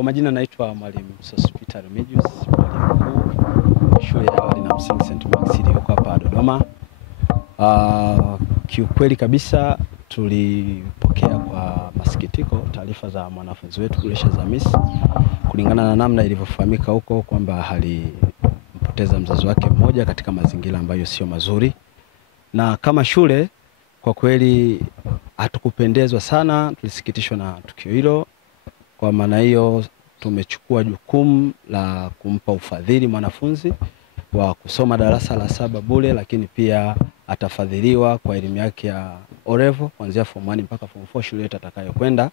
Kwa majina naitwa Mwalimu Sospeter Remigius, mwalimu mkuu shule ya awali na msingi St. Mark's iliyoko hapa Dodoma. Kiukweli kabisa tulipokea kwa masikitiko taarifa za mwanafunzi wetu Gracious Hamisi, kulingana na namna ilivyofahamika huko kwamba alimpoteza mzazi wake mmoja katika mazingira ambayo sio mazuri. Na kama shule kwa kweli hatukupendezwa sana, tulisikitishwa na tukio hilo. Kwa maana hiyo tumechukua jukumu la kumpa ufadhili mwanafunzi wa kusoma darasa la 7 bure, lakini pia atafadhiliwa kwa elimu yake ya O-level kuanzia form 1 mpaka form 4 shule yetu atakayokwenda.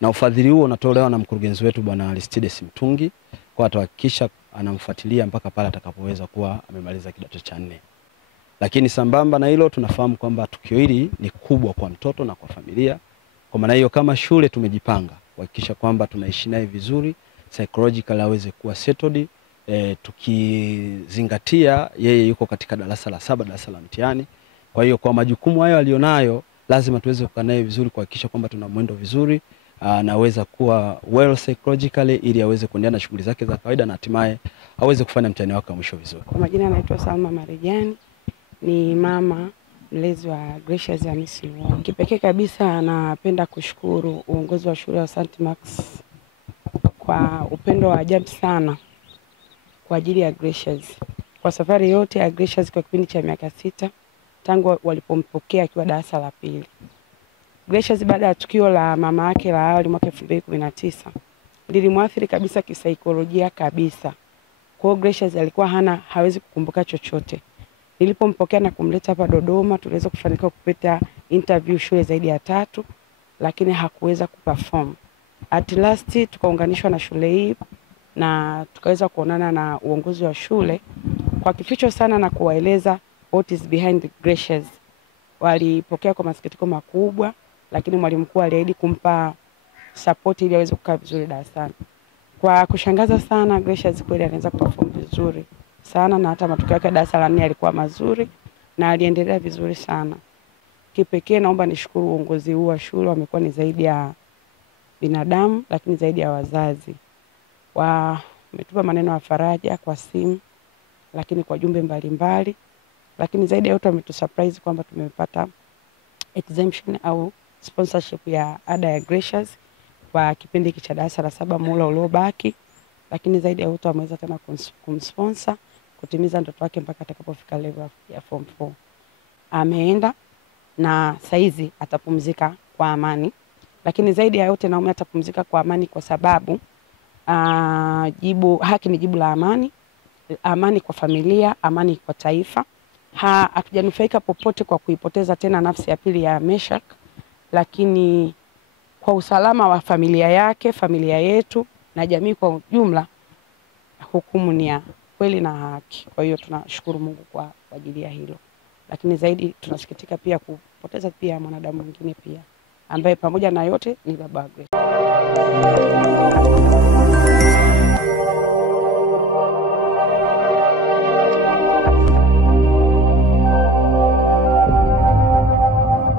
Na ufadhili huo unatolewa na mkurugenzi wetu Bwana Aristides Mtungi, kwa atahakikisha anamfuatilia mpaka pale atakapoweza kuwa amemaliza kidato cha 4. Lakini sambamba na hilo tunafahamu kwamba tukio hili ni kubwa kwa mtoto na kwa familia. Kwa maana hiyo kama shule tumejipanga kuhakikisha kwamba tunaishi naye vizuri, psychologically aweze kuwa settled, tukizingatia yeye yuko katika darasa la 7, darasa la mtihani. Kwa hiyo kwa majukumu hayo alionayo lazima tuweze kukaa naye vizuri kuhakikisha kwamba tuna mwendo vizuri, anaweza kuwa well psychologically ili aweze kuendelea na shughuli zake za kawaida na hatimaye aweze kufanya mtihani wake wa mwisho vizuri. Kwa majina naitwa Salma Marejani, ni mama mlezi wa Gracious Hamisi. Kipekee kabisa napenda kushukuru uongozi wa shule ya St. Mark's kwa upendo wa ajabu sana kwa ajili ya Gracious. Kwa safari yote ya Gracious kwa kipindi cha miaka 6 tangu walipompokea akiwa darasa la 2. Gracious baada ya tukio la mama yake la awali mwaka 2019 lilimwathiri kabisa kisaikolojia kabisa. Kwa hiyo Gracious alikuwa hawezi kukumbuka chochote. Nilipompokea na kumleta hapa Dodoma, tuliweza kufanikiwa kupata interview shule zaidi ya 3, lakini hakuweza kuperform. At last tukaunganishwa na shule hii na tukaweza kuonana na uongozi wa shule kwa kificho sana na kuwaeleza what is behind Gracious. Walipokea kwa masikitiko makubwa, lakini mwalimu mkuu aliahidi kumpa support ili aweze kukaa vizuri darasani. Kwa kushangaza sana, Gracious kweli anaweza kuperform vizuri sana, na hata matokeo yake darasa la 4 yalikuwa mazuri na aliendelea vizuri sana. Kipekee naomba nishukuru uongozi huu wa shule, wamekuwa ni zaidi ya binadamu lakini zaidi ya wazazi. Wametupa maneno ya faraja kwa simu, lakini kwa jumbe mbalimbali, lakini zaidi ya yote wametusurprise kwamba tumepata exemption au sponsorship ya ada ya Gracious kwa kipindi cha darasa la 7 muhula uliobaki, lakini zaidi ya yote wameweza tena kumsponsor kutimiza ndoto yake mpaka atakapofika level ya form 4. Ameenda na saizi atapumzika kwa amani, lakini zaidi ya yote naomba atapumzika kwa amani kwa sababu haki ni jibu la amani, amani kwa familia, amani kwa taifa. Hatujanufaika popote kwa kuipoteza tena nafsi ya pili ya Meshak, lakini kwa usalama wa familia yake, familia yetu na jamii kwa ujumla, hukumu ni ya kweli na haki. Kwa hiyo tunashukuru Mungu kwa ajili ya hilo. Lakini zaidi tunasikitika pia kupoteza pia mwanadamu mwingine pia ambaye pamoja na yote ni baba Gracious.